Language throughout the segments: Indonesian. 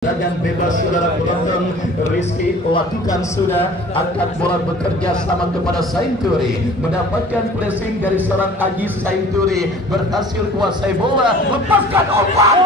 Dengan bebas saudara penonton, Rizky lakukan sudah, angkat bola bekerja sama kepada Sainturi, mendapatkan pressing dari seorang Ajis. Sainturi berhasil kuasai bola, lepaskan umpan.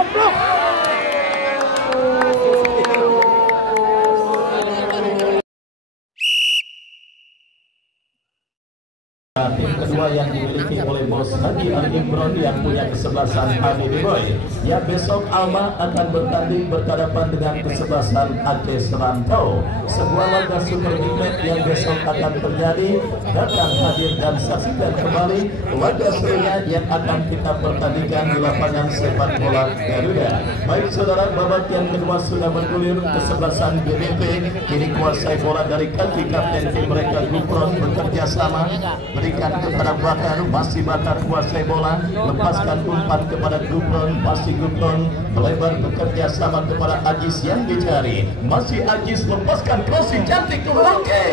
Tim kedua yang dimiliki oleh Bos Haji Al-Imron yang punya kesebelasan Adi Boy. Ya, besok Alma akan bertanding berhadapan dengan kesebelasan Aceh Serantau. Sebuah laga Super League yang besok akan terjadi. Datang hadir dan saksikan kembali laga serunya yang akan kita pertandingkan di lapangan sepak bola Garuda. Baik saudara, babak yang kedua sudah bergulir. Kesebelasan BBP kini kuasai bola dari kaki kapten tim mereka Gufron bekerja sama. Berikan kepada Bakar, masih Bakar kuasai bola, lepaskan umpan kepada Gufron, masih Gufron melebar bekerja sama kepada Ajis yang dicari, masih Ajis lepaskan crossing cantik ke Oke.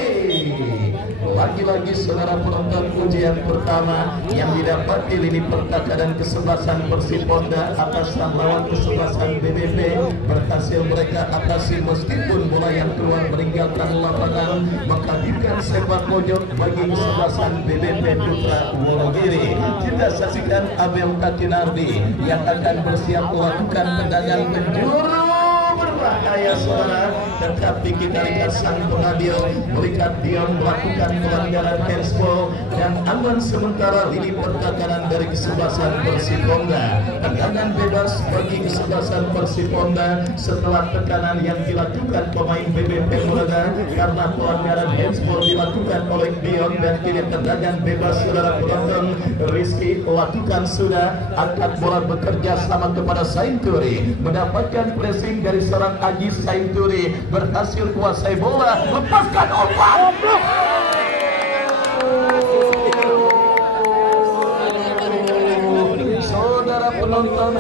Lagi-lagi saudara penonton, ujian pertama yang didapat di lini pertahanan kesebelasan Persiponda atas lawan kesebelasan BBP berhasil mereka atasi meskipun bola yang keluar meninggalkan lapangan, menghadirkan sepak pojok bagi kesebelasan BBP Putra Wonogiri. Kita saksikan Abel Katinardi yang akan bersiap melakukan tendangan penjuru berbahaya saudara, tetapi kita lihat sang pengadil melihat dia melakukan pelanggaran handsball dan aman sementara lini pertahanan dari kesebelasan Persiponda. Tendangan bebas bagi kesebelasan Persiponda setelah tekanan yang dilakukan pemain BBP Mulada karena pelanggaran handsball dilakukan oleh Dion, dan kini tendangan bebas saudara penonton. Rizky lakukan sudah, angkat bola bekerja sama kepada Sainturi, mendapatkan pressing dari seorang Ajis. Sainturi berhasil kuasai bola, lepaskan umpan. Saudara penonton,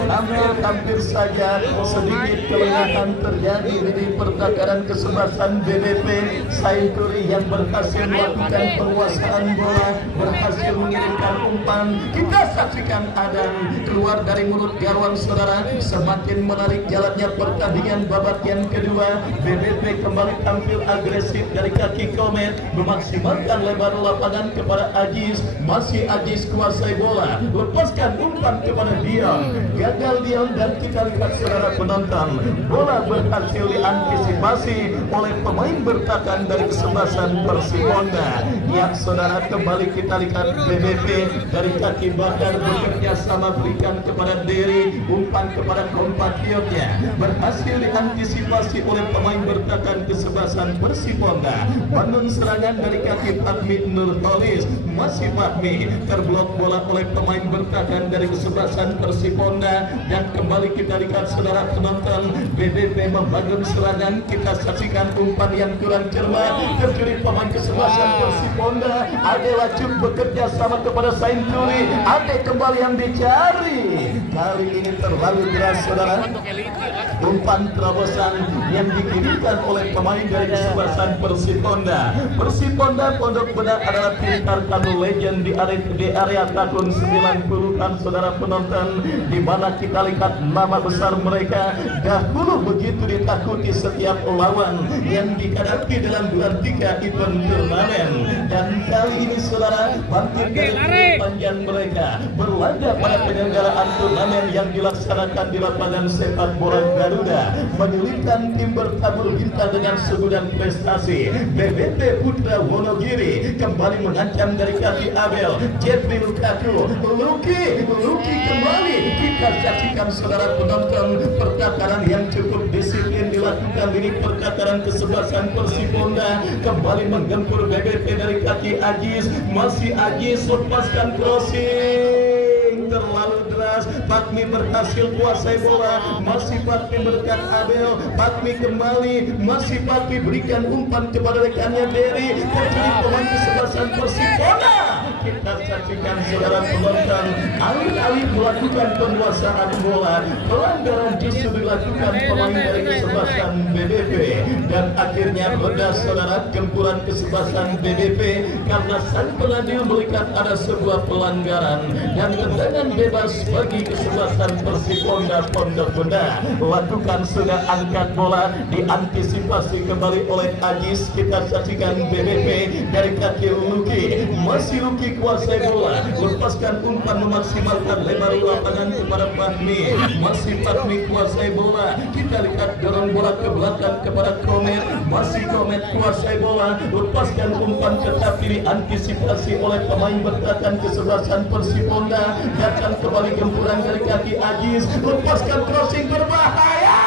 hampir saja sedikit kelengahan terjadi di pertahanan kesebelasan BBP. Sainturi yang berhasil melakukan penguasaan bola, berhasil mengirimkan umpan. Kita saksikan Adan keluar dari mulut gawang saudara, semakin menarik jalannya pertandingan babak yang kedua. BBP kembali tampil agresif dari kaki Komet, memaksimalkan lebar lapangan kepada Ajis, masih Ajis kuasai bola, lepaskan umpan kepada Dion, gagal Dion, dan kita lihat saudara penonton, bola berhasil diantisipasi oleh pemain bertahan dari kesebelasan Persiponda. Ya saudara, kembali kita lihat BBP dari kaki Bakar bekerja sama berikan kepada Dery, umpan kepada kompatriotnya, berhasil diantisipasi oleh pemain bertahan kesebelasan Persiponda. Bangun serangan dari kaki Fahmi Nurholis, masih Fahmi terblok bola oleh pemain bertahan dari kesebelasan Persiponda, dan kembali kita lihat saudara penonton, BBP membangun serangan. Kita saksikan umpan yang kurang cermat terkiri pemain kesebelasan Persiponda. Ade Lacuk bekerja sama kepada Sainturi, Ade kembali yang dicari, kali ini terlalu deras saudara. Umpan terobosan yang dikirimkan oleh pemain dari kesebelasan Persiponda. Persiponda Pondok Bedak adalah tim Tarkanu Legend di area tahun 90-an saudara penonton, di mana kita lihat nama besar mereka dahulu begitu ditakuti setiap lawan yang dihadapi dalam bulan 3 event turnamen, dan kali ini saudara bangkit dari panjang mereka berlaga pada penyelenggaraan turnamen yang dilaksanakan di lapangan sepak bola Garuda, menyulitkan tim bertabur bintang dengan segudang prestasi. BBP Putra Wonogiri kembali mengancam dari kaki Abel, Jeffrey Lukaku, Luki kembali. Kita saksikan saudara penonton, pertahanan yang cukup disiplin dilakukan di pertahanan kesebelasan Persiponda, kembali menggempur BBP dari kaki Ajis, masih Ajis lepaskan crossing terlalu deras. Fahmi berhasil kuasai bola, masih Fahmi berkat Abel, Fahmi kembali, masih Fahmi berikan umpan kepada rekannya Dery, terjadi pemain kesebelasan Persiponda. kita saksikan saudara penonton alih-alih melakukan penguasaan bola, pelanggaran justru dilakukan pemain dari kesebelasan BBP dan akhirnya beda saudara gempuran kesebelasan BBP karena sang pengadil melihat ada sebuah pelanggaran dan tendangan bebas bagi kesebelasan Persiponda Pondok Benda. Lakukan sudah angkat bola diantisipasi kembali oleh Ajis. Kita saksikan BBP dari kaki Luki, masih Luki kuasai bola, lepaskan umpan memaksimalkan lebar lapangan kepada Fahmi, masih Fahmi kuasai bola. Kita lihat dorong bola ke belakang kepada Komet, masih Komet kuasai bola, lepaskan umpan tetapi diantisipasi oleh pemain bertahan kesebelasan Persiponda. Datang kembali gempuran dari kaki Ajis, lepaskan crossing berbahaya.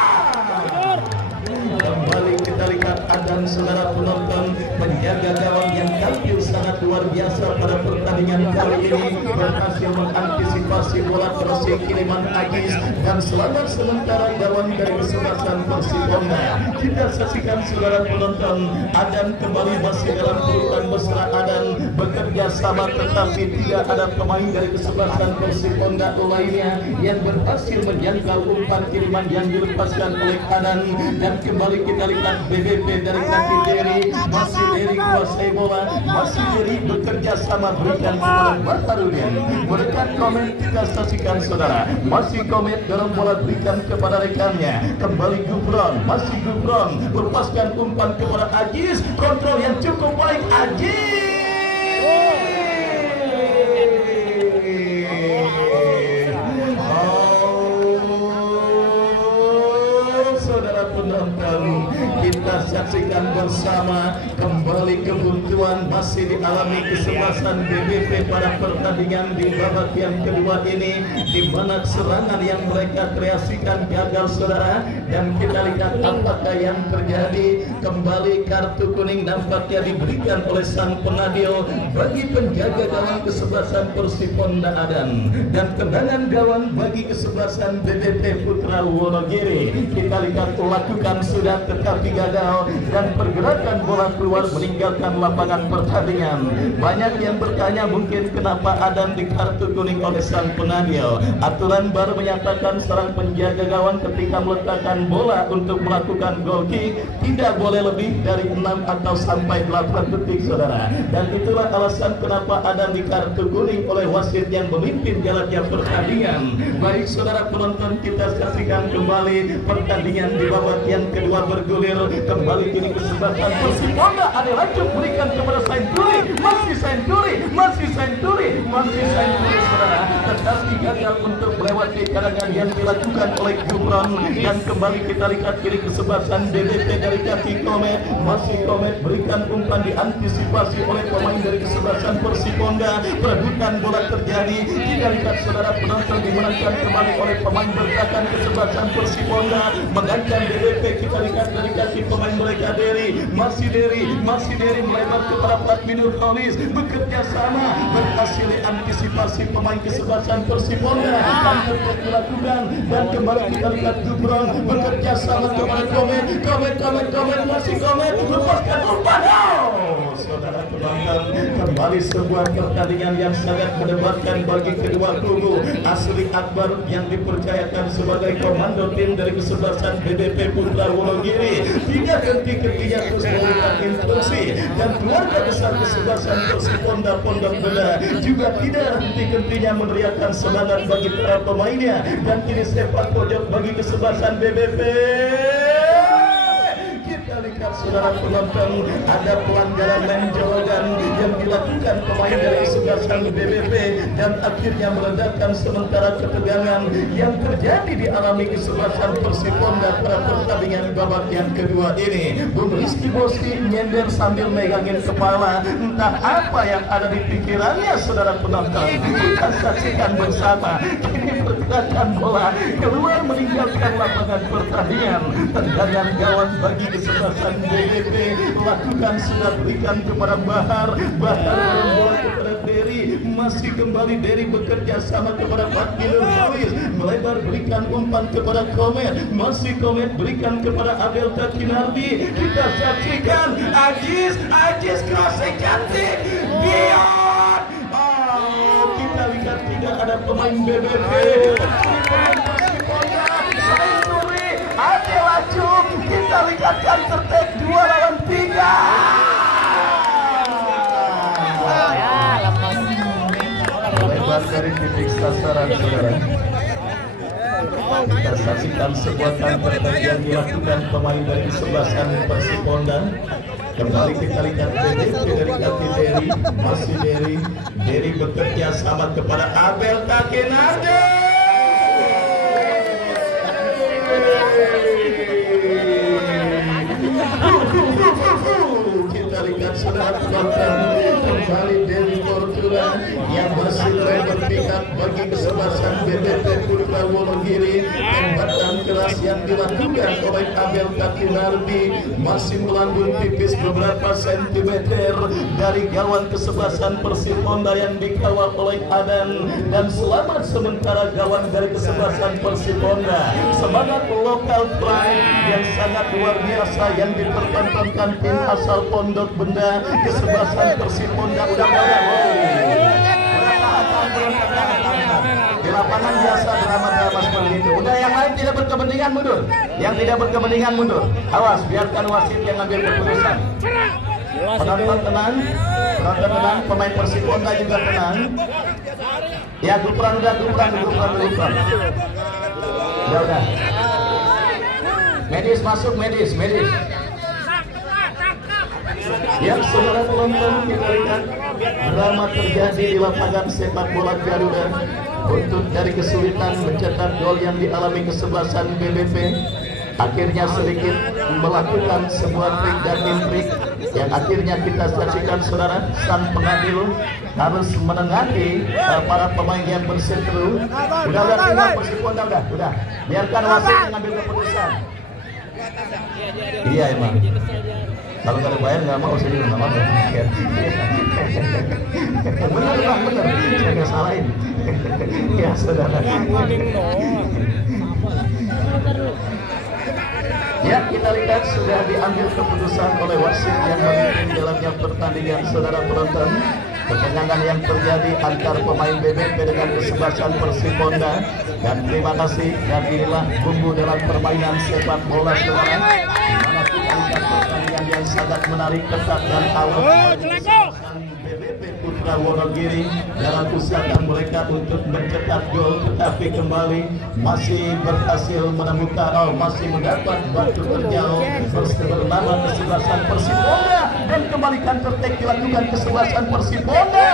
Kembali kita lihat Adan saudara penonton, penjaga gawang yang tampil sangat luar biasa pada pertandingan kali ini, berhasil mengantisipasi bola crossing kiriman Agis dan selamat sementara gawang dari kesebelasan Persiponda. Kita saksikan saudara penonton, Adan kembali masih dalam urutan mesra. Adan bekerja sama tetapi tidak ada pemain dari kesebelasan Persiponda lainnya yang berhasil menjangkau umpan kiriman yang dilepaskan oleh Adan. Dan kembali kita lihat BBP dari kaki Dery, masih Dery kuasai bola, masih Dery bekerja sama berikan kepada Batarudin. Berdekat Komet kita saksikan saudara, masih Komet dorong bola berikan kepada rekannya, kembali Gufron, masih Gufron lepaskan umpan kepada Ajis, kontrol yang cukup baik Ajis. Kita saksikan bersama kembali kebuntuan masih dialami kesebelasan BBP pada pertandingan di babak yang kedua ini, di mana serangan yang mereka kreasikan gagal saudara. Dan kita lihat apakah yang terjadi. Kembali kartu kuning nampaknya diberikan oleh sang pengadil bagi penjaga gawang kesebelasan Persiponda Adan, dan tendangan gawang bagi kesebelasan BBP Putra Wonogiri. Kita lihat lakukan sudah tetapi gagal dan pergerakan bola keluar meninggalkan lapangan pertandingan. Banyak yang bertanya mungkin kenapa Adan di kartu kuning oleh sang pengadil. Aturan baru menyatakan seorang penjaga gawang ketika meletakkan bola untuk melakukan goal kick tidak boleh lebih dari 6 atau sampai 8 detik saudara. Dan itulah alasan kenapa Adan di kartu kuning oleh wasit yang memimpin jalannya pertandingan. Baik saudara penonton, kita saksikan kembali pertandingan di babak yang kedua bergulir. Kembali ini kesempatan Persiponda ada lanjut berikan kepada Senturi, masih Senturi, masih Senturi, masih Senturi saudara, tetapi gagal untuk melewati karangan yang dilakukan oleh Gufron. Dan kembali kita lihat kiri kesebelasan BBP dari kaki Komet, masih Komet berikan umpan diantisipasi oleh pemain dari kesebelasan Persiponda. Perebutan bola terjadi, kita lihat saudara penonton dimenangkan kembali oleh pemain bertahan kesebelasan Persiponda, mengancam BBP. Kita lihat dari kaki pemain mereka Dery, masih Dery melebar kepada Fahmi Nurholis, bekerja sama berhasil diantisipasi pemain kesebelasan Persiponda dan terus dilakukan. Dan kembali kita lihat Gufron bekerja sama kepada Komet, masih Komet lepaskan umpan. Saudara penonton, kembali sebuah pertandingan yang sangat mendebarkan bagi kedua kubu. Asli Akbar yang dipercayakan sebagai komando tim dari kesebelasan BBP Putra Wonogiri tidak henti-hentinya terus memberikan instruksi, dan keluarga besar kesebelasan Persiponda Pondok Benda juga tidak henti-hentinya meneriakkan semangat bagi para pemainnya. Dan kini sepak pojok bagi kesebelasan BBP. Lihat saudara penonton, ada pelanggaran menjologan yang dilakukan pemain dari kesebelasan BBP dan akhirnya meledakkan sementara ketegangan yang terjadi dialami kesebelasan Persiponda pada pertandingan babak yang kedua ini. Bung Rizky Bosi nyender sambil megangin kepala, entah apa yang ada di pikirannya saudara penonton. Kita saksikan bersama kini pergerakan bola keluar meninggalkan lapangan pertandingan. Tendangan gawang bagi kesebelasan BBP lakukan sudah berikan kepada Bahar bola kepada Dery, masih kembali Dery bekerja sama kepada Fahmi Nurholis, melebar berikan umpan kepada Komet, masih Komet berikan kepada Abel Takinardi. Kita saksikan Ajis crossing cantik beyond. ada pemain BBP. Ada laju, kita lihat counter attack 2 lawan 3. Lebar dari titik sasaran saudara. Kita saksikan sebuah counter attack yang dilakukan pemain dari kesebelasan Persiponda. Kembali kita lihat dari kaki Derry, masih Derry bekerja sama kepada Abel Takenardo. Kita lihat saudara kembali Derry Fortuna yang masih berpihak bagi kesebelasan BBP Purwonogiri. Tembakan keras yang dilakukan oleh Abel Takenardi masih melambung tipis beberapa sentimeter dari gawang kesebelasan Persiponda yang dikawal oleh Adan, dan selamat sementara gawang dari kesebelasan Persiponda. Semangat lokal pride yang sangat luar biasa yang dipertontonkan tim asal Pondok Benda kesebelasan Persiponda. Udah di lapangan biasa drama-drama seperti itu. Udah, yang lain tidak berkepentingan mundur. Yang tidak berkepentingan mundur. Awas, biarkan wasit yang ambil keputusan. Penonton tenang, pemain Persiponda juga tenang. Ya, gupran. Udah. Medis masuk, medis. Yang saudara penonton, kita lihat drama terjadi di lapangan sepak bola Garuda. Untuk dari kesulitan mencetak gol yang dialami kesebelasan BBP, akhirnya sedikit melakukan sebuah trik dan intrik yang akhirnya kita saksikan saudara. Sang pengadil harus menengahi para pemain yang berseteru. Udah Persiponda, udah. Biarkan wasit mengambil keputusan. Iya emang. Kalau nggak ada bayar nggak mau sih, nggak mau. Bener, saya nggak salahin. Ya saudara. Ya, kita lihat sudah diambil keputusan oleh wasit yang memimpin jalannya pertandingan saudara penonton. Ketegangan yang terjadi antar pemain BBP dengan kesebelasan Persiponda. Dan terima kasih, dan inilah bumbu dalam permainan sepak bola saudara. Pertandingan yang sangat menarik, ketat dan awal. BBP Putra Wonogiri dalam usaha mereka untuk mencetak gol, tetapi kembali masih berhasil menemukan, masih mendapat batu terjauh bernama kesebelasan Persiponda, dan kembali counter attack dilakukan kesebelasan Persiponda.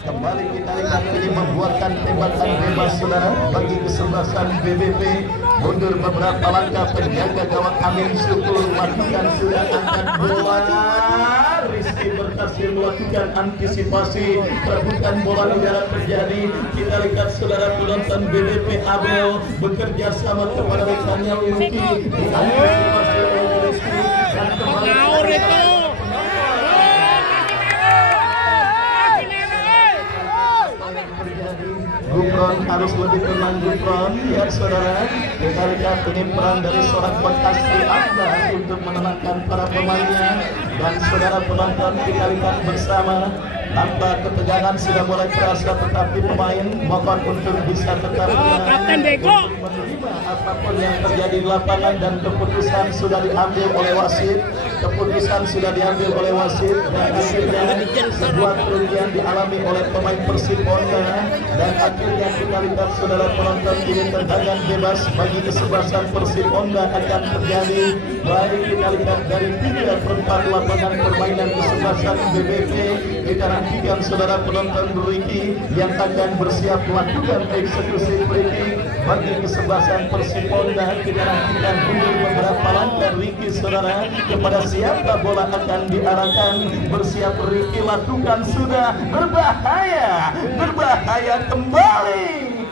Kembali kita lihat ini membuatkan tembakan bebas saudara bagi kesebelasan BBP. Mundur beberapa langkah penjaga gawang Amin Syukur lakukan sudah angkat bola. Rizky berhasil melakukan antisipasi, perebutan bola udara terjadi. Kita lihat saudara penonton BBP Abel bekerja sama kepada rekannya Luki. Antisipasi oleh Rizky dan kembali Gupron harus lebih tenang Gupron. Ya saudara, kita lihat ini peran dari seorang Pantasti Akbar untuk menenangkan para pemainnya. Dan saudara penonton, kita lihat bersama nampak ketegangan sudah mulai terasa, tetapi pemain mohon untuk bisa tetap menerima apapun yang terjadi di lapangan, dan keputusan sudah diambil oleh wasit. Dan akhirnya sebuah kerugian dialami oleh pemain Persiponda, dan akhirnya kita lihat saudara penonton ini tendangan bebas bagi kesebelasan Persiponda akan terjadi. Baik kita lihat dari 3/4 lapangan permainan kesebelasan BBP. Kita nantikan saudara penonton Ricky yang akan bersiap melakukan eksekusi free kick bagi kesebelasan Persiponda. Kita nantikan mundur beberapa langkah Ricky saudara, kepada siapa bola akan diarahkan. Bersiap Ricky lakukan sudah, berbahaya kembali.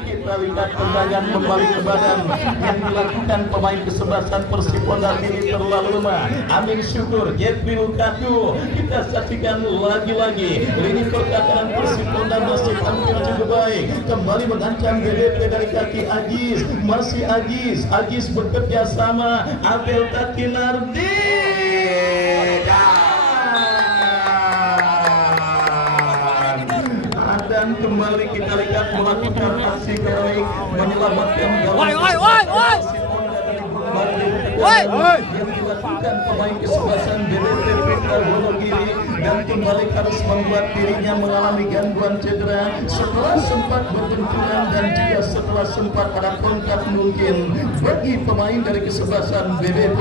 Kita kita lihat tendangan kembali ke badan yang dilakukan pemain kesebelasan Persiponda ini terlalu lemah. Amin syukur Jeffrey Lukaku. Kita saksikan lagi-lagi lini pertahanan Persiponda masih tampil cukup baik. Kembali mengancam BDP dari kaki Agis. Masih Agis bekerja sama Abel Takinardi. Dan kembali kita lihat melakukan aksi heroik menyelamatkan gawang yang dilakukan pemain kesebelasan BDP Putra Wonogiri, dan kembali harus membuat dirinya mengalami gangguan cedera setelah sempat berbenturan dan juga setelah sempat ada kontak mungkin bagi pemain dari kesebelasan BDP.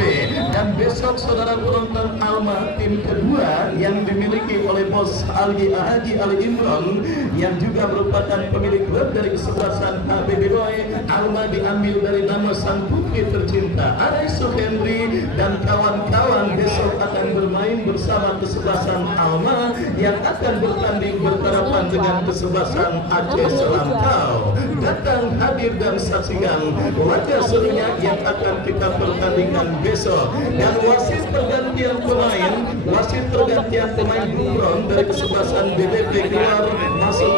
Dan besok saudara penonton Alma, tim kedua yang dimiliki oleh bos Haji Ali Imron yang juga merupakan pemilik klub dari kesebelasan HBB Boy, Alma diambil dari nama sang putri tercinta Araiso Henry, dan kawan-kawan besok akan bermain bersama kesebelasan Alma yang akan bertanding berhadapan dengan kesebelasan Aceh Selangkau. Datang, hadir dan saksikan laga serunya yang akan kita pertandingkan besok. Dan wasit pergantian pemain Gubron dari kesebelasan BDP keluar masuk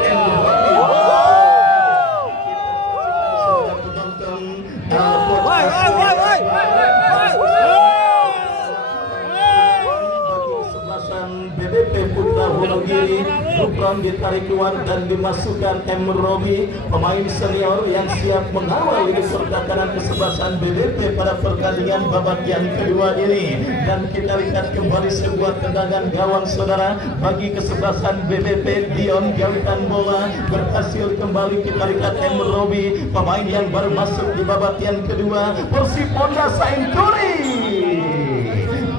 BDP Putra Wonogiri. Gubron ditarik keluar dan dimasukkan M. Robi, pemain senior yang siap mengawal lini pertahanan kesebelasan BDP pada pertandingan babak yang kedua ini. Dan kita lihat kembali sebuah tendangan gawang saudara bagi kesebelasan BDP. Dion galitan bola berhasil kembali. Kita lihat M. Robi, pemain yang baru masuk di babak yang kedua. Persiponda Sainturi.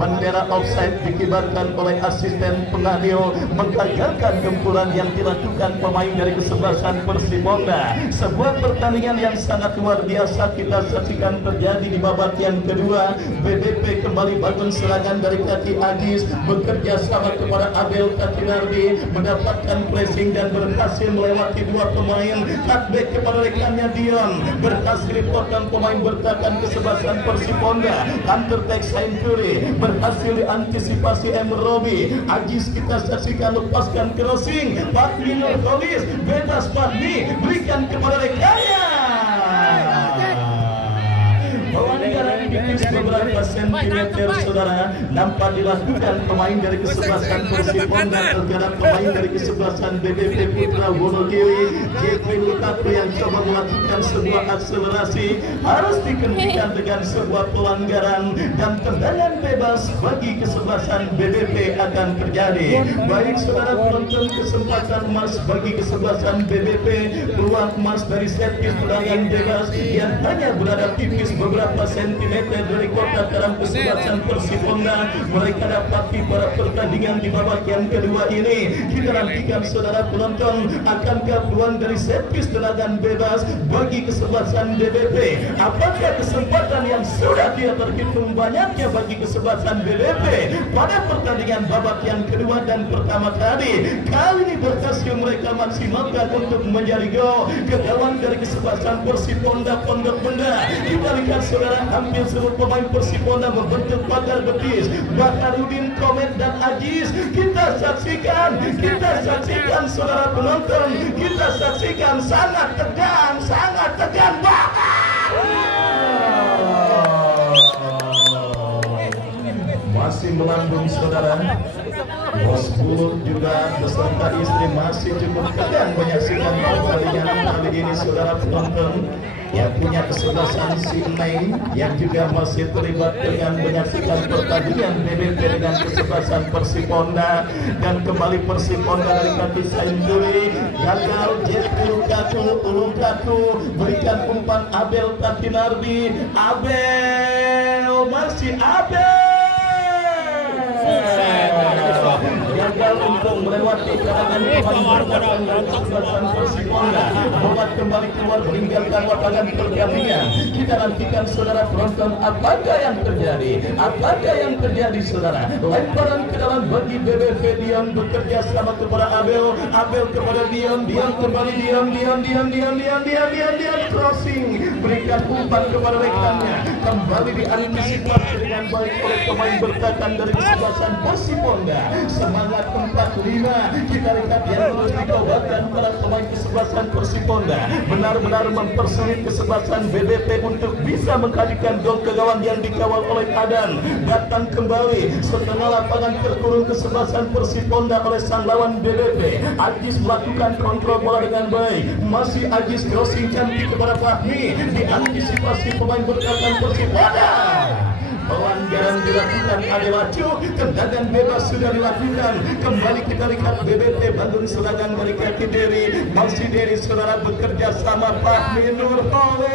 Bendera offside dikibarkan oleh asisten pengadil menggagalkan gempuran yang dilakukan pemain dari kesebelasan Persiponda. Sebuah pertandingan yang sangat luar biasa kita saksikan terjadi di babak yang kedua. BDP kembali bangun serangan dari kaki Agis, bekerja sama kepada Abel Takinardi, mendapatkan pressing dan berhasil melewati dua pemain. Cutback kepada rekannya Dion, berhasil dipotong pemain bertahan kesebelasan Persiponda. Counter attack Sainturi berhasil diantisipasi M. Robi. Agis kita saksikan lepaskan crossing. Patmi Nurholis bebas Patmi berikan kepada rekannya. Pelanggaran tipis beberapa sentimeter saudara nampak dilakukan pemain dari kesebelasan Persiponda terhadap pemain dari kesebelasan BDP Putra Wonogiri. Jeffrey Lukaku yang coba melakukan sebuah akselerasi harus dihentikan dengan sebuah pelanggaran, dan tendangan bebas bagi kesebelasan BDP akan terjadi. Baik saudara penonton, kesempatan emas bagi kesebelasan BDP, peluang emas dari set piece tendangan bebas yang hanya berada tipis beberapa sentimeter dari kotak dalam kesebelasan Persiponda. Mereka dapati pada pertandingan di babak yang kedua ini. Kita nantikan saudara penonton, akankah peluang dari set piece tendangan bebas bagi kesebelasan BDP? Apakah kesempatan yang sudah tidak terhitung banyaknya bagi kesebelasan BDP pada pertandingan babak yang kedua dan pertama tadi? Kali ini berhasil mereka maksimalkan untuk menjadi gol ke gawang dari kesebelasan Persiponda Pondok Benda. Kita lihat saudara, hampir seluruh pemain Persiponda membentuk pagar betis. Baharudin, Komet dan Agis. Kita saksikan saudara penonton, kita saksikan sangat tegang bahkan masih melambung saudara. Bos Buluk juga beserta istri masih cukup tegang menyaksikan pertandingan kali ini saudara penonton. Yang punya kesebelasan si Mei yang juga masih terlibat dengan menyaksikan pertandingan BDP dengan kesebelasan Persiponda. Dan kembali Persiponda dari kaki Sainturi gagal. Jeffrey Lukaku berikan umpan Abel Takinardi. Abel masih Abel gagal untuk melewati kalangan pemain bertahan dari kesebelasan Persiponda. Bobat kembali keluar meninggalkan lapangan pertandingan. Kita nantikan saudara penonton apakah yang terjadi. Apakah yang terjadi saudara? Lemparan ke dalam bagi BBP. Dion bekerja sama kepada Abel. Abel kepada Dion. Dion kembali Dion crossing. Berikan umpan kepada rekannya. Kembali diantisipasi dengan baik oleh pemain bertahan dari kesebelasan Persiponda. Semangat 4-5. Kita lihat yang terus dikobarkan para pemain kesebelasan Persiponda. Benar-benar mempersulit kesebelasan BBP untuk bisa menghadirkan gol ke gawang yang dikawal oleh Adan. Datang kembali setengah lapangan terkurung kesebelasan Persiponda oleh sang lawan BBP. Ajis melakukan kontrol bola dengan baik. Masih Ajis crossing cantik kepada Fahmi. Diantisipasi pemain bertahan Persiponda. Pelanggaran dilakukan ada laju, tendangan bebas sudah dilakukan. Kembali kita lihat BBP Bandung serangan dari kaki Dery. Masih Dery saudara bekerja sama Fahmi Nurholis.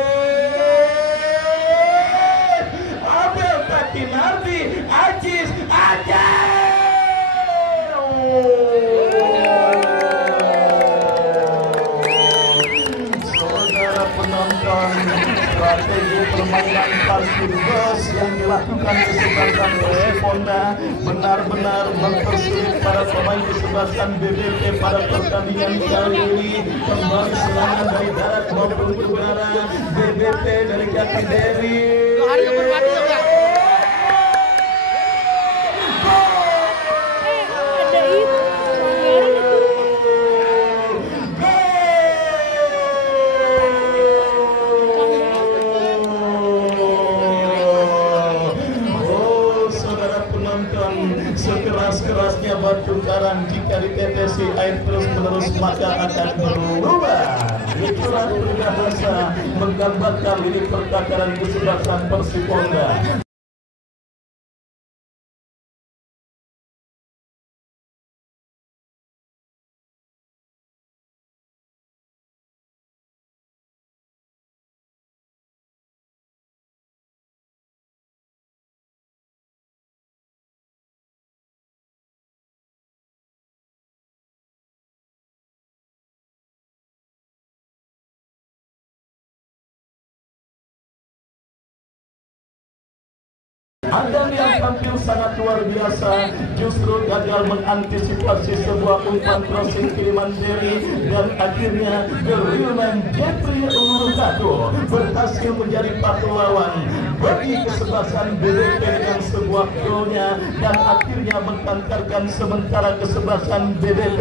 Abel Takinardi, Ajis, saudara penonton, strategi permainan parkir bus yang dilakukan kesebelasan Persiponda benar-benar mempersulit para pemain kesebelasan BBP pada pertandingan kali ini. Kembali serangan dari darat maupun udara. BBP dari kaki Dery. Sekeras-kerasnya batu karang jika ditetesi air terus-menerus maka akan berubah. Itulah peribahasa menggambarkan ini pertakaran kesebelasan Persiponda. Adam yang tampil sangat luar biasa justru gagal mengantisipasi sebuah umpan crossing kiriman Dery dan akhirnya the real man Jeffrey Lurutato berhasil menjadi pahlawan bagi kesebelasan BBP dengan sebuah golnya dan akhirnya mengantarkan sementara kesebelasan BBP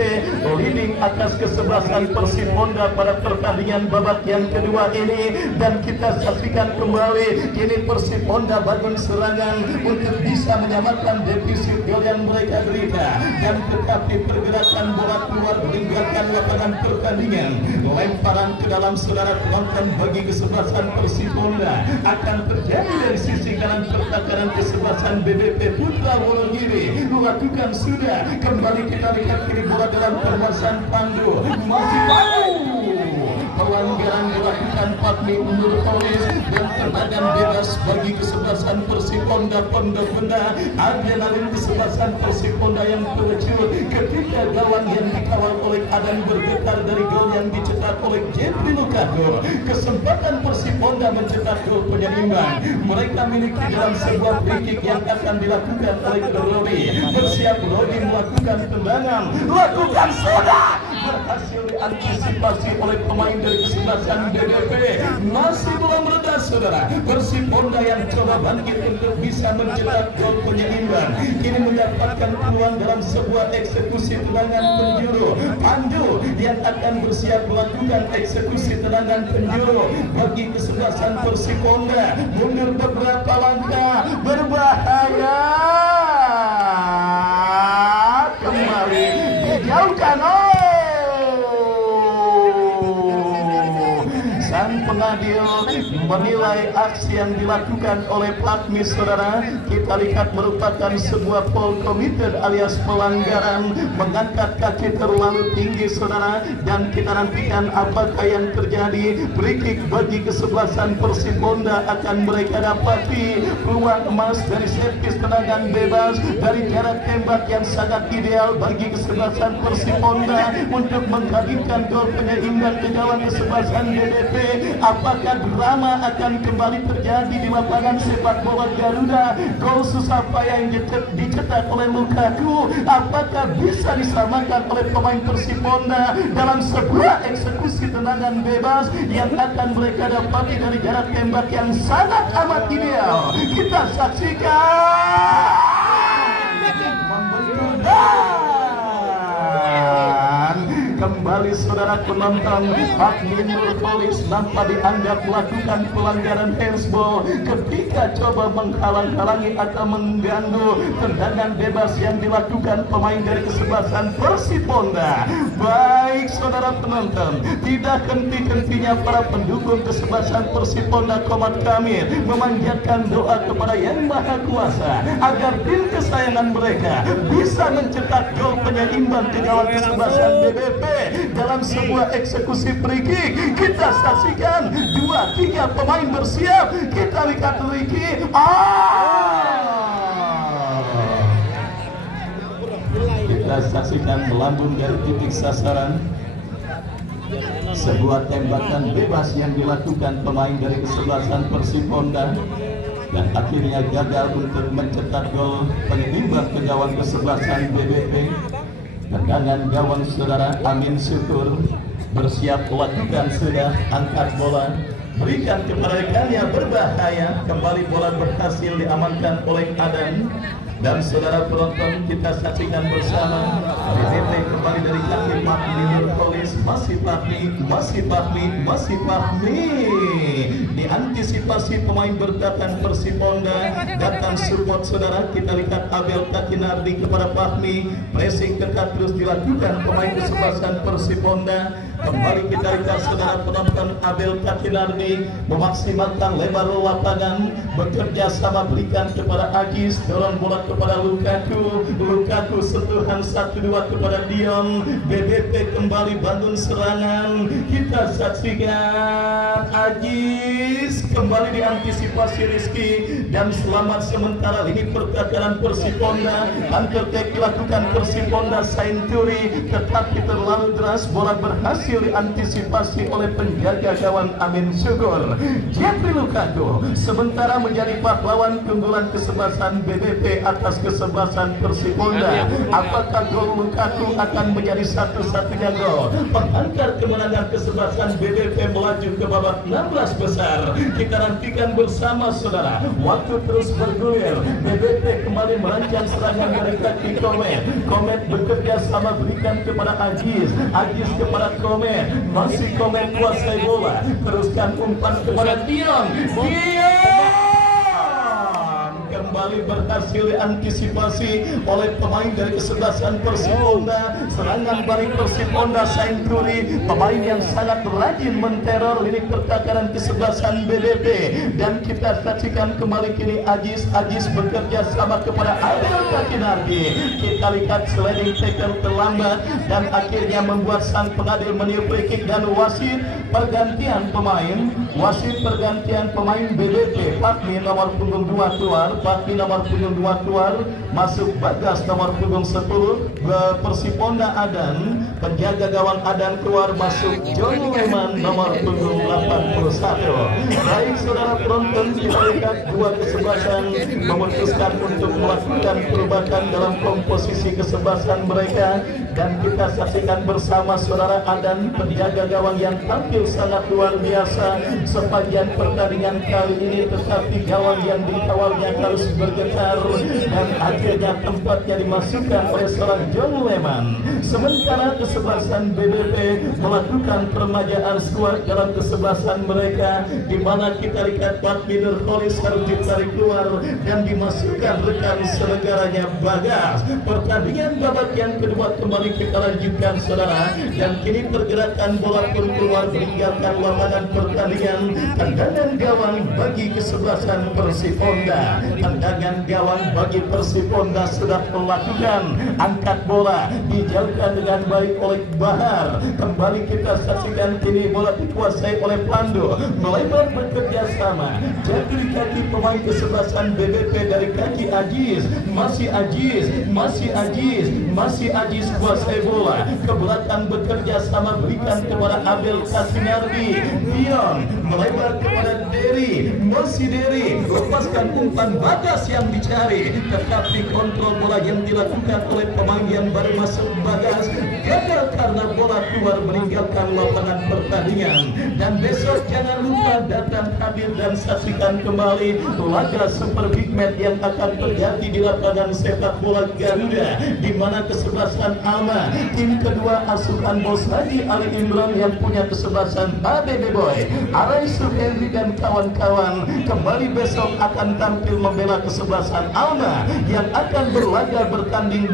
leading atas kesebelasan Persiponda pada pertandingan babak yang kedua ini. Dan kita saksikan kembali kini Persiponda bangun serangan untuk bisa menyamakan defisit gol yang mereka derita, dan tetapi pergerakan bola keluar meninggalkan lapangan pertandingan. Lemparan ke dalam saudara penonton bagi kesebelasan Persiponda akan terjadi dari sisi kanan pertahanan kesebelasan BBP. Putra Wonogiri melakukan sudah. Kembali kita lihat kiri bola dalam penguasaan Pandu. Masih pelanggaran dilakukan Fahmi Nurholis dan tendangan bebas bagi kesebelasan Persiponda Pondok Benda. Adrenalin kesebelasan Persiponda yang terciut ketika gawang yang dikawal oleh Adan bergetar dari gol yang dicetak oleh Jeffrey Lurutato. Kesempatan Persiponda mencetak gol penyeimbang mereka miliki dalam sebuah free kick yang akan dilakukan oleh Rodi. Bersiap Rodi melakukan tendangan, lakukan sudah, berhasil diantisipasi oleh pemain dari kesebelasan BBP. Masih belum reda saudara. Persiponda yang coba bangkit untuk bisa mencetak gol penyeimbang kini mendapatkan peluang dalam sebuah eksekusi tendangan penjuru. Pandu yang akan bersiap melakukan eksekusi tendangan penjuru bagi kesebelasan Persiponda. Mundur beberapa langkah, berbahaya. Kembali dijauhkan. Sang pengadil menilai aksi yang dilakukan oleh Patmi saudara, kita lihat merupakan sebuah foul committed alias pelanggaran, mengangkat kaki terlalu tinggi saudara, dan kita nantikan apakah yang terjadi. Free kick bagi kesebelasan Persib Honda akan mereka dapati peluang emas dari set piece tendangan bebas dari jarak tembak yang sangat ideal bagi kesebelasan Persib Honda untuk menghadirkan gol penyeimbang ke gawang kesebelasan BDP. Apakah drama akan kembali terjadi di lapangan sepak bola Garuda? Gol susah payah yang dicetak oleh Lukaku, apakah bisa disamakan oleh pemain Persib Honda dalam sebuah eksekusi tendangan bebas yang akan mereka dapati dari jarak tembak yang sangat amat ideal? Kita saksikan. Kembali saudara penonton, Patmi Nurholis nampak dianggap melakukan pelanggaran handsball ketika coba menghalang-halangi atau mengganggu tendangan bebas yang dilakukan pemain dari kesebelasan Persib Honda. Baik saudara penonton, tidak henti-hentinya para pendukung kesebelasan Persib Honda Komat Kamil memanjatkan doa kepada Yang Maha Kuasa agar tim kesayangan mereka bisa mencetak gol penyeimbang ke gawang kesebelasan BBP dalam sebuah eksekusi free kick. Kita saksikan 2-3 pemain bersiap. Kita lihat Ricky. Kita saksikan melambung dari titik sasaran. Sebuah tembakan bebas yang dilakukan pemain dari kesebelasan Persib Honda dan akhirnya gagal untuk mencetak gol penyeimbang ke gawang kesebelasan BBP. Tendangan gawang saudara Amin Syukur bersiap lakukan sudah, angkat bola, berikan kepada rekannya berbahaya. Kembali bola berhasil diamankan oleh Adan. Dan saudara penonton, kita saksikan bersama BBP kembali dari kaki Patmi Nurholis. Masih Patmi diantisipasi pemain berdatang Persib Honda, datang support saudara. Kita lihat Abel Takinardi kepada Patmi, pressing ketat terus dilakukan pemain kesebelasan Persib Honda. Kembali kita lihat saudara penonton, Abel Takinardi memaksimalkan lebar lapangan, bekerja sama berikan kepada Agis, dorong bola kepada Lukaku sentuhan 1-2 kepada Dion. BBP kembali bangun serangan. Kita saksikan Agis kembali diantisipasi Rizky dan selamat sementara ini pertahanan Persib Honda. Undertake dilakukan Persib Honda Sainturi, tetapi terlalu deras, bola berhasil diantisipasi oleh penjaga gawang Amin Syukur. Jeffrey Lukaku sementara menjadi pahlawan keunggulan kesebelasan BBP atas kesebelasan Persib Honda. Apakah gol Lukaku akan menjadi satu-satunya gol penghantar kemenangan kesebelasan BBP melaju ke babak 16 besar? Kita nantikan bersama saudara. Waktu terus bergulir, BBP kembali merancang serangan dari kaki Komet bekerja sama berikan kepada Agis kepada Komet. Masih Komet kuasai bola, teruskan umpan kepada Dion. Kembali berhasil diantisipasi oleh pemain dari kesebelasan Persib Honda. Serangan balik Persib Honda Sainturi, pemain yang sangat rajin menteror lini pertahanan kesebelasan BBP. Dan kita saksikan kembali kini Agis bekerja sama kepada Abel Takinardi. Kita lihat sliding tackle terlambat dan akhirnya membuat sang pengadil meniup free kick dan wasit pergantian pemain. BBP. Patmi nomor punggung 2 keluar, masuk Bagas nomor punggung 10. Persib Honda Adan, penjaga gawang Adan keluar, masuk John Leman nomor punggung 81. Baik saudara penonton, kita lihat dua kesebelasan memutuskan untuk melakukan perubahan dalam komposisi kesebelasan mereka. Dan kita saksikan bersama saudara Adan, penjaga gawang yang tampil sangat luar biasa sepanjang pertandingan kali ini, tetapi gawang yang dikawalnya harus bergetar dan akhirnya tempatnya dimasukkan oleh seorang John Lehman. Sementara kesebelasan BDP melakukan permajaan squad dalam kesebelasan mereka, di mana kita lihat Badminton Holis harus ditarik keluar dan dimasukkan rekan senegaranya Bagas. Pertandingan babak yang kedua kembali kita lanjutkan saudara, dan kini pergerakan bola pun keluar meninggalkan lapangan pertandingan. Tendangan gawang bagi kesebelasan Persiponda. Tendangan gawang bagi Persiponda sudah melakukan angkat bola, dijauhkan dengan baik oleh Bahar. Kembali kita saksikan kini bola dikuasai oleh Pando, melebar bekerja sama. Jadi kaki pemain kesebelasan BDP dari kaki Ajiz, masih Ajiz, masih Ajiz, masih Ajiz kuasai bola. Ke belakang bekerja sama berikan kepada Abel Kasinardi. Dion melebar kepada Dery, masih Dery lepaskan umpan Bagas yang dicari, tetapi kontrol bola yang dilakukan oleh pemain yang baru masuk Bagas gagal karena bola keluar meninggalkan lapangan pertandingan. Dan besok jangan lupa datang hadir dan saksikan kembali laga Super Big Match yang akan terjadi di lapangan sepak bola Garuda, di mana kesebelasan Alma tim kedua asuhan Bos Haji Ali Imran yang punya kesebelasan ABB Boy Arai Suhendri dan kawan-kawan kembali besok akan tampil membela kesebelasan Alma yang akan berlaga bertanding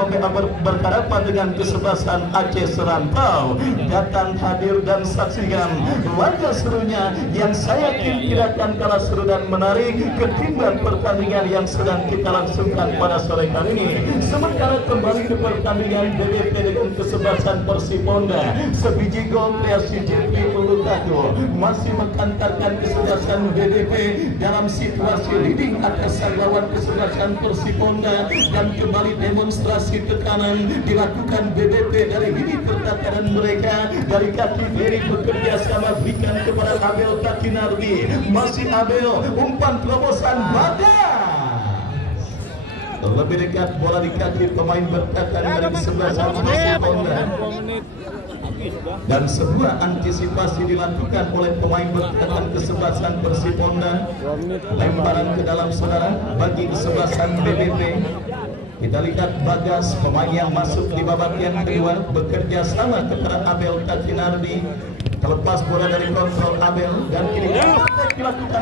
berhadapan dengan kesebelasan Aceh Serantau. Datang hadir dan saksikan laga serunya yang saya yakin tidak akan kalah seru dan menarik ketimbang pertandingan yang sedang kita langsungkan pada sore hari ini. Sementara kembali ke pertandingan BDP dengan kesebelasan Persiponda, sebiji gol kreasi Jeffrey Ulukago masih mengantarkan kesebelasan BDP dalam situasi leading atas lawan kesebelasan Persiponda, dan kembali demonstrasi tekanan dilakukan BDP dari ini pertakaran mereka. Dari kaki kiri bekerja sama berikan kepada Abel Kakinardi, masih Abel umpan terobosan Bagas lebih dekat bola di kaki pemain bertahan dari kesebelasan Persiponda, dan sebuah antisipasi dilakukan oleh pemain bertahan kesebelasan Persiponda. Lemparan ke dalam saudara bagi kesebelasan BDP. Kita lihat Bagas pemain yang masuk di babak yang kedua bekerja sama kepada Abel Kakinardi. Terlepas bola dari kontrol Abel dan kini dilakukan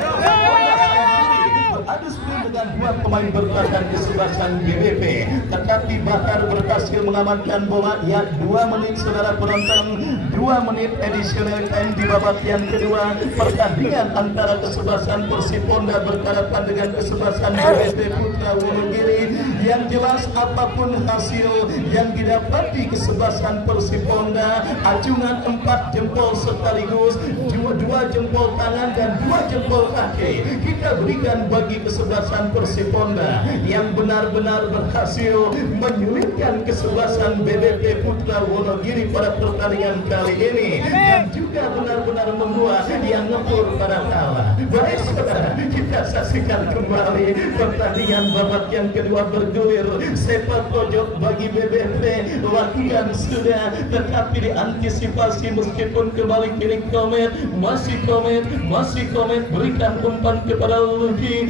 beradu sprint dengan dua pemain bertahan kesebelasan BDP, tetapi Bahar berhasil mengamankan bola. Ya, 2 menit saudara penonton, 2 menit additional time di babak yang kedua. Pertandingan antara kesebelasan Persiponda berhadapan dengan kesebelasan BDP Putra Wonogiri. Yang jelas apapun hasil yang didapati kesebelasan Persiponda, acungan 4 jempol sekaligus, 2 jempol tangan dan 2 jempol kaki kita berikan bagi kesebelasan Persiponda yang benar-benar berhasil menyulitkan kesebelasan BDP Putra Wonogiri pada pertandingan kali ini, dan juga benar-benar membuat yang ngepur pada kalah. Baik saudara, kita saksikan kembali pertandingan babak yang kedua bergulir. Sepak pojok bagi BDP lakukan sudah, tetapi diantisipasi meskipun kembali kini Komet, masih Komet berikan umpan kepada Luki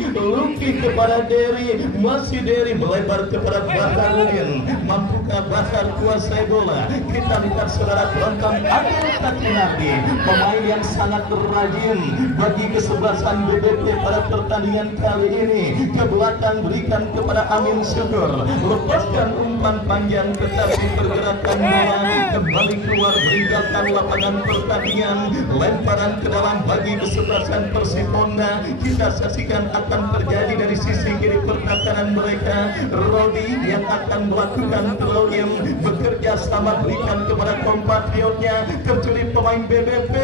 kepada Dery, masih Dery melebar kepada Baharudin. Mampukah Bahar kuasai bola? Kita lihat saudara penonton Abel Kakinardi, pemain yang sangat rajin bagi kesebelasan BDP pada pertandingan kali ini. Ke belakang berikan kepada Amin Syukur, lepaskan umpan panjang tetapi pergerakan bola kembali keluar meninggalkan lapangan pertandingan. Lemparan ke dalam bagi kesebelasan Persiponda. Kita saksikan akan terjadi dari sisi kiri pertahanan mereka. Rodi yang akan melakukan throw yang bekerja sama berikan kepada kompatriotnya, terculik pemain BDP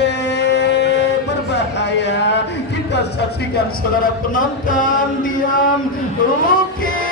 berbahaya. Kita saksikan saudara penonton, diam Luki.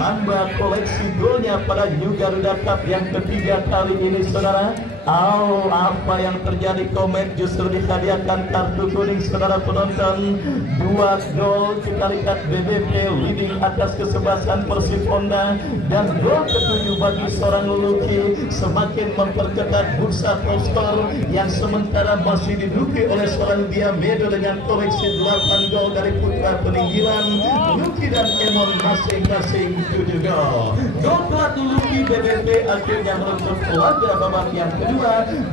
menambah koleksi golnya pada New Garuda Cup yang ketiga kali ini, saudara. Apa yang terjadi? Komet justru dihadiahkan kartu kuning, saudara penonton. 2 gol kita lihat BBP leading atas kesebelasan Persib Honda, dan gol ke-7 bagi seorang Luluki semakin memperketat bursa top-skor yang sementara masih diduduki oleh seorang Diamedo dengan koleksi 8 gol dari putra peninggilan. Luluki dan Emon masing-masing 7 gol. Gol pelat Luluki BBP akhirnya menutup laga babak yang kedua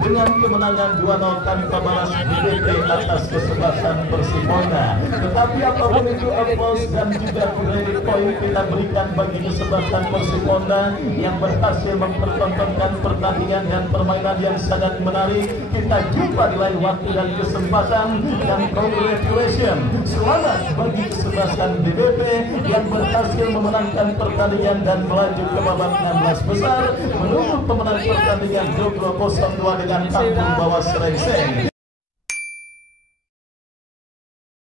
dengan kemenangan 2-0 tanpa balas BBP atas kesebelasan Persib Honda. Tetapi apapun itu, aplaus dan juga credit point kita berikan bagi kesebelasan Persib Honda yang berhasil mempertontonkan pertandingan dan permainan yang sangat menarik. Kita jumpa di lain waktu dan kesempatan, dan congratulations, selamat bagi kesebelasan BBP yang berhasil memenangkan pertandingan dan melaju ke babak 16 besar, menunggu pemenang pertandingan 2-2 dengan tanggung bawah Serengseng.